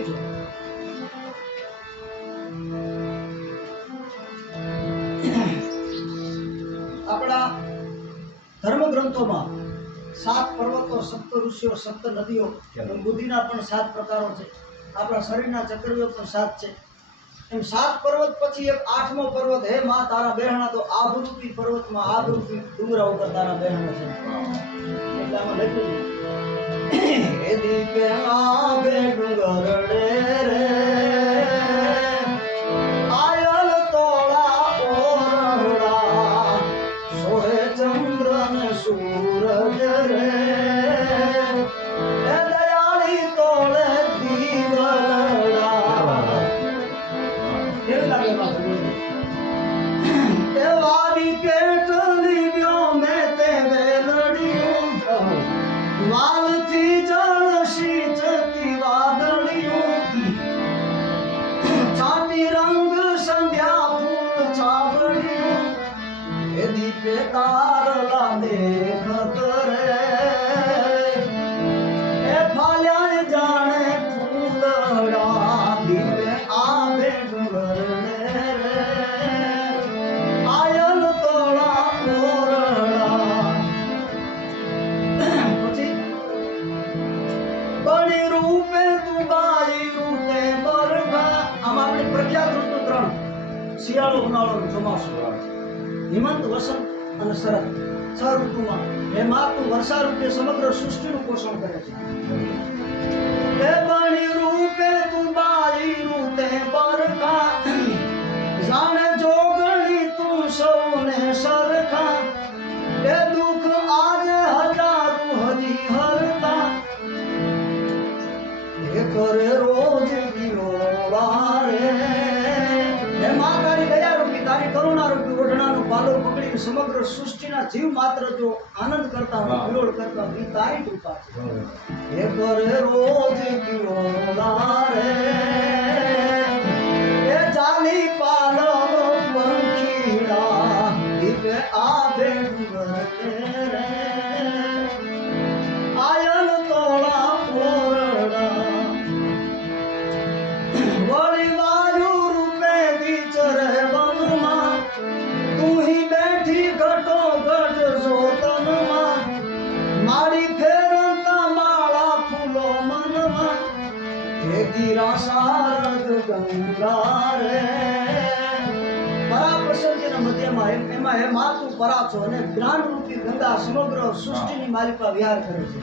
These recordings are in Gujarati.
જો આપણા ધર્મગ્રંથોમાં સાત પર્વતો સપ્ત ઋષિઓ સપ્ત નદીઓ બુદ્ધિના પણ સાત પ્રકારો છે. આપણા શરીરના ચક્રવ્યો પણ સાત છે. સાત પર્વત પછી એક આઠમો પર્વત, હે માં, તારા બેહણા, તો આબરૂપી પર્વતમાં આબરૂપી ડુંગરા ઉપર તારા બેહણા છે. એટલે લખ્યું હે દીપે આબે ડુંગરડે રે એ દીપે તારલા દેખત રે. એ ફાલ્યા જાણે ફૂલડા દીપે આવે ડુંગર રે. આયલ તોળા ઓરડા પછી? બળી રૂપે તું બાઈ રૂપે શિયાળો ઉનાળો ચોમાસું હિમંત વસંત અને શરદ. છ ઋતુમાં હે માં વર્ષા રૂપે સમગ્ર સૃષ્ટિનું પોષણ કરે છે. પકડીને સમગ્ર સૃષ્ટિના જીવ માત્ર જો આનંદ કરતા હોય વિરોળ કરતા હોય તારી કૃપા છે. રોજ હે ગીરા શારદ ગંગા રે પરા પ્રસંગીના મધ્યમાં એમ- હે મા તું પરા છો અને જ્ઞાન રૂપી ગંગા સમગ્ર સૃષ્ટિની માલિકા વિહાર કરે છે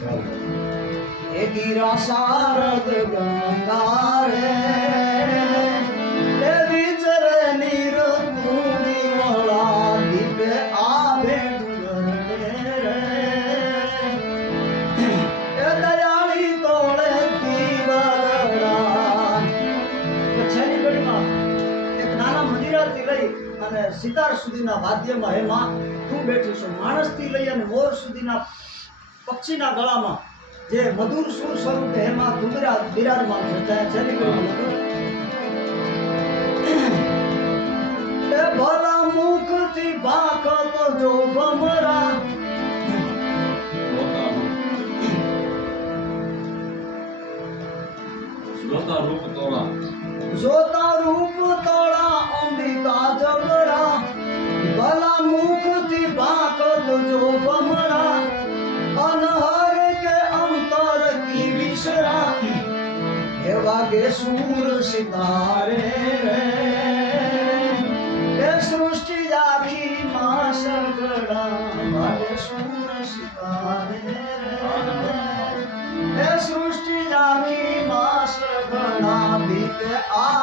એ ગીરા શારદ ગંગા રે. મંદિરાથી લઈ અને સિતાર સુધીના વાદ્યમાં હે માં તું બેઠી છો. માણસથી લઈ અને મોર સુધીના પક્ષીના ગળામાં જે મધુર સુર સ્વરૂપે હે માં તું બિરા- બિરાજમાન છેલ્લી ઘડીમાં લખ્યું. એ ભલા મુખથી ભાખતો જો ભમરા. જોતા રૂપ તોળા. જોતા રૂપ તોળા. અંબિકા જબરા ભલા મુખથી ભાકલ જો ભમરા અનહર કે અંતર કી વિસરા હે વાગે સૂર સિતારે હે સૃષ્ટિ આખી માં સગડા સૃષ્ટિ આખી માં સગડા બીતે આ